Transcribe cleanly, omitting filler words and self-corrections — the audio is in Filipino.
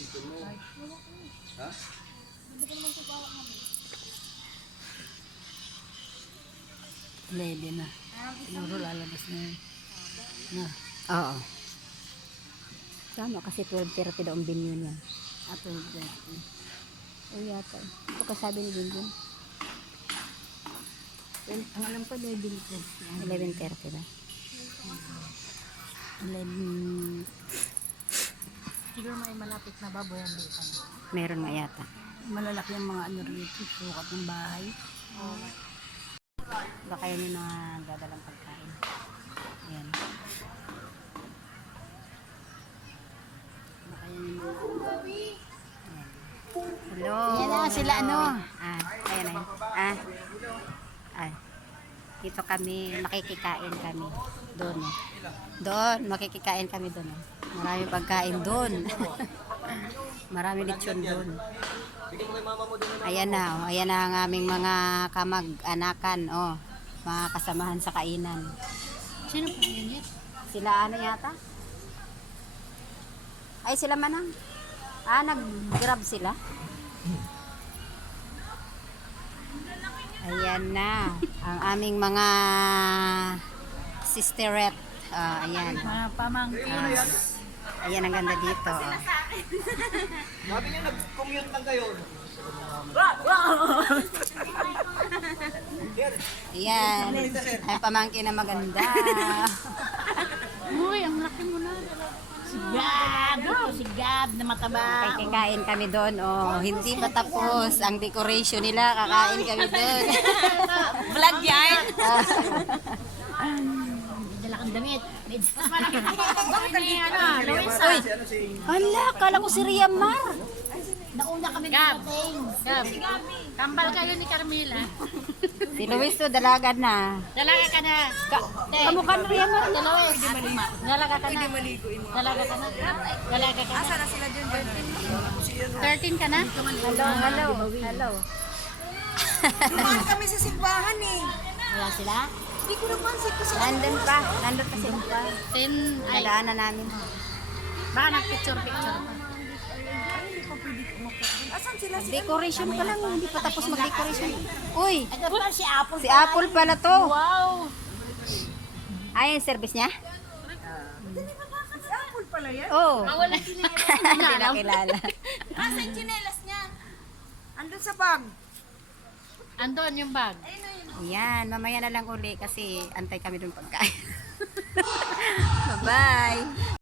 cellphone mo. Ha? Lady na. Siguro lalabas na yun. Na. Oo. Sama kasi 12:30 daw ang venue niya. At 12:30. O yata. Ito kasabi ni Binbin. Ang alam ko 11:30. 11:30 ba? 11. Siguro may malapit na baboy ang dito. Meron nga yata. Malalaki ang mga ano rito. Sukat ng bahay. Baka yun yung nagdadalang pagkain. Ayan. Baka yun yung mga... Hello. Yan na sila ano. Ayan na yun. Ay. Dito kami, makikikain kami. Doon. Doon, makikikain kami doon. Marami pagkain doon. Marami lechon doon. Ayan na, ayan na ang aming mga kamag-anakan, mga kasamahan sa kainan. Sino pa yun yan? Sila ano yata? Ay, sila manang. Nag-grab sila. Ayan na, ang aming mga sisterette. Ayan. Mga pamangkin. Ayan ang ganda dito. Sabi niya nag-commute lang kayo. Ayan. Ay, pamangkin na maganda. Uy, ang laki mo na. Si Gab na mataba. Kakain kami doon. Hindi pa tapos ang decoration nila. Kakain kami doon. Vlog yan. Dala kang damit. Bakit kami Luisa? Uy, hala, kala ko si Ria Mar. Nauna kami dating. Gab. Kambal kayo ni Carmela. Si Luis to, dalaga na. Dalaga ka na. Kamukha na Ria Mar. Dalawa. Dalaga ka na. Dalaga ka na. Dalaga ka na. Asa na sila dyan? 13 ka na? Hello. Kumain kami sa simbahan eh. Wala sila? Hindi ko napansin ko sila. Nandun pa sila pa. 10 ay. Nadaanan namin. Baka nag-picture-picture pa. Asan sila? Decoration pa lang, hindi pa tapos mag-decoration. Uy, Ito pa si Apple. si Apple pala to. Wow! Ay, yung service niya? Apple pala yan. Oo. Wala sila. Hindi na kilala. Asan yung tsinelas niya? Andun sa bag. Andon yung bag. Yan, mamaya na lang uli kasi antay kami dun pagkain. Bye-bye.